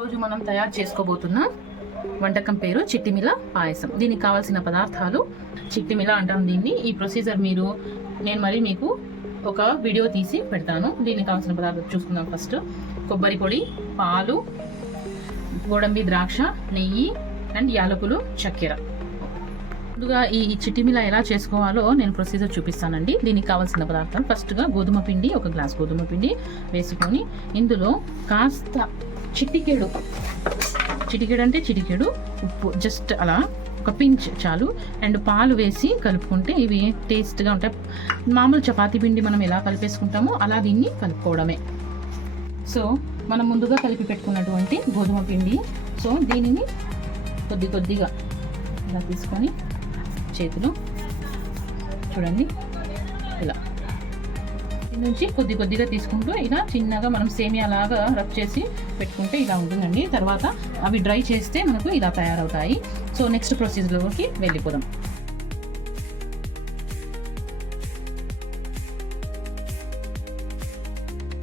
రోజు మనం తయారు చేసుకోబోతున్న వంటకం పేరు చిట్టిమిల పాయసం. దీనికి కావాల్సిన పదార్థాలు చిట్టిమిల అంటాం దీన్ని. ఈ ప్రొసీజర్ మీరు నేను మరి మీకు ఒక వీడియో తీసి పెడతాను. దీనికి కావాల్సిన పదార్థాలు చూసుకుందాం ఫస్ట్ కొబ్బరి పొడి పాలు గోడంబి ద్రాక్ష నెయ్యి అండ్ యాలకులు చక్కెర. ముందుగా ఈ చిట్టిమిల ఎలా చేసుకోవాలో నేను ప్రొసీజర్ చూపిస్తానండి. దీనికి కావాల్సిన పదార్థాలు ఫస్ట్గా గోధుమ పిండి ఒక గ్లాస్ గోధుమ పిండి వేసుకొని ఇందులో కాస్త చిటికెడు. చిటికెడు అంటే చిటికెడు ఉప్పు. జస్ట్ అలా ఒక పించ్ చాలు. అండ్ పాలు వేసి కలుపుకుంటే ఇవి టేస్ట్గా ఉంటాయి. మామూలు చపాతి పిండి మనం ఎలా కలిపేసుకుంటామో అలా దీన్ని కలుపుకోవడమే. సో మనం ముందుగా కలిపి పెట్టుకున్నటువంటి గోధుమ పిండి. సో దీనిని కొద్ది కొద్దిగా ఇలా తీసుకొని చేతిలో చూడండి. ఇలా. నుంచి కొద్ది కొద్దిగా తీసుకుంటూ ఇలా చిన్నగా మనం సేమియా లాగా రబ్ చేసి పెట్టుకుంటే ఇలా ఉంటుందండి. తర్వాత అవి డ్రై చేస్తే మనకు ఇలా తయారవుతాయి. సో నెక్స్ట్ ప్రొసీజర్లోకి వెళ్ళిపోదాం.